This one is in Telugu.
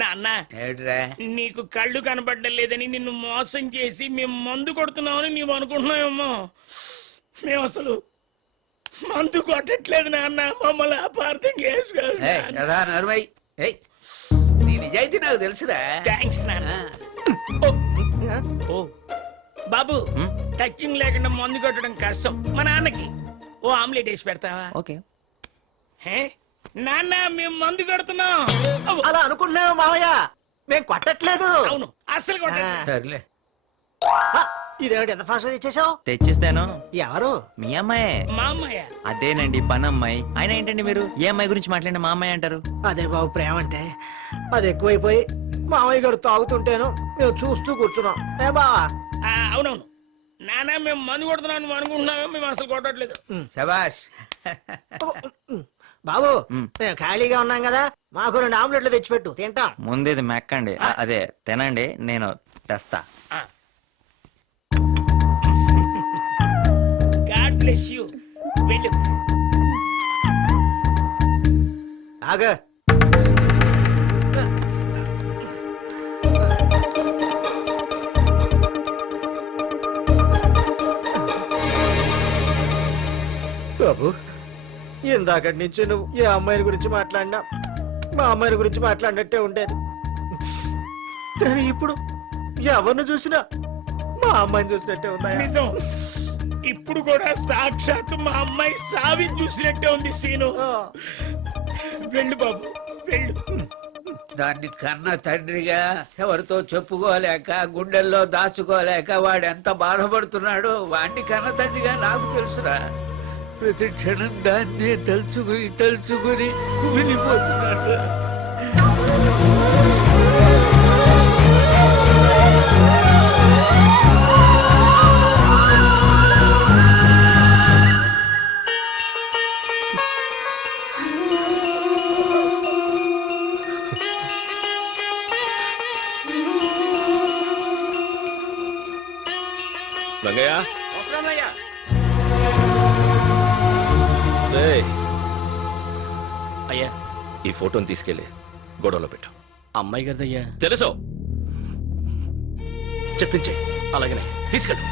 నాన్న ఏట్రా నీకు కళ్ళు కనబడ్డం లేదని నిన్ను మోసం చేసి మేము మందు కొడుతున్నామని నీవు అనుకుంటున్నావేమో. మేము అసలు మందు కొట్టట్లేదు నాన్న, మమ్మల్ని అపార్థం చేసుకోవాలి. నర్మయ్ నీ నిజాయితీ నాకు తెలుసురా. థ్యాంక్స్ నాన్న. ఓ బాబు, టచింగ్ లేకుండా మందు కొట్టడం కష్టం. మా నాన్నకి ఓ ఆమ్లెట్ వేసి పెడతావా? ఓకే. హే నాన్న, మేము మందు కొడుతున్నాం. అలా అనుకున్నావు మామయ్య, మేము కొట్టట్లేదు. అవును, అసలు కొట్టట్లేదు. సర్లే. ఇదేమిటి ఎంత ఫాస్ట్ ఇచ్చేసావు? తెచ్చిస్తాను. ఎవరు? మీ అమ్మాయే. మా అమ్మాయ? అదేనండి పని అమ్మాయి. ఆయన ఏంటండి మీరు ఏ అమ్మాయి గురించి మాట్లాడిన మా అమ్మాయి అంటారు? అదే బాబు, ప్రేమ అంటే అది ఎక్కువైపోయి మామయ్య గారు తాగుతుంటేను మేము చూస్తూ కూర్చున్నాం. ఏ బావా? అవునవును నాన్న, మేము మందు కొడుతున్నాం నువ్వు అనుకుంటున్నావా? మేము అసలు కొట్టట్లేదు. శబాష్. బాబు, మేము ఖాళీగా ఉన్నాం కదా, మాకు 2 ఆమ్లెట్లు తెచ్చిపెట్టు, తింటాం. ముందేది మెక్కండి, అదే తినండి, నేను తెస్తా. God bless you. వెళ్ళు. ఆగ. బాబు, ఇందాకటి నుంచి నువ్వు ఏ అమ్మాయిని గురించి మాట్లాడినా మా అమ్మాయిని గురించి మాట్లాడినట్టే ఉండేది. కానీ ఇప్పుడు ఎవరిని చూసినా మా అమ్మాయిని చూసినట్టే ఉందా? నిజం, ఇప్పుడు కూడా సాక్షాత్తు మా అమ్మాయి సావిని చూసినట్టే ఉంది సీను. వెళ్ళు బాబు, వెళ్ళు. దాన్ని కన్న తండ్రిగా ఎవరితో చెప్పుకోలేక గుండెల్లో దాచుకోలేక వాడు ఎంత బాధపడుతున్నాడో వాడిని కన్న తండ్రిగా నాకు తెలుసురా. ప్రతి క్షణం దాన్నే తలుచుకుని తలుచుకుని కుమిలిపోతున్నాడు. రంగయ్య, అయ్యా, ఈ ఫోటోని తీసుకెళ్ళి గొడవలో పెట్టు. అమ్మాయి గారిదయ్యా. తెలుసు, చెప్పించే. అలాగనే తీసుకెళ్ళు.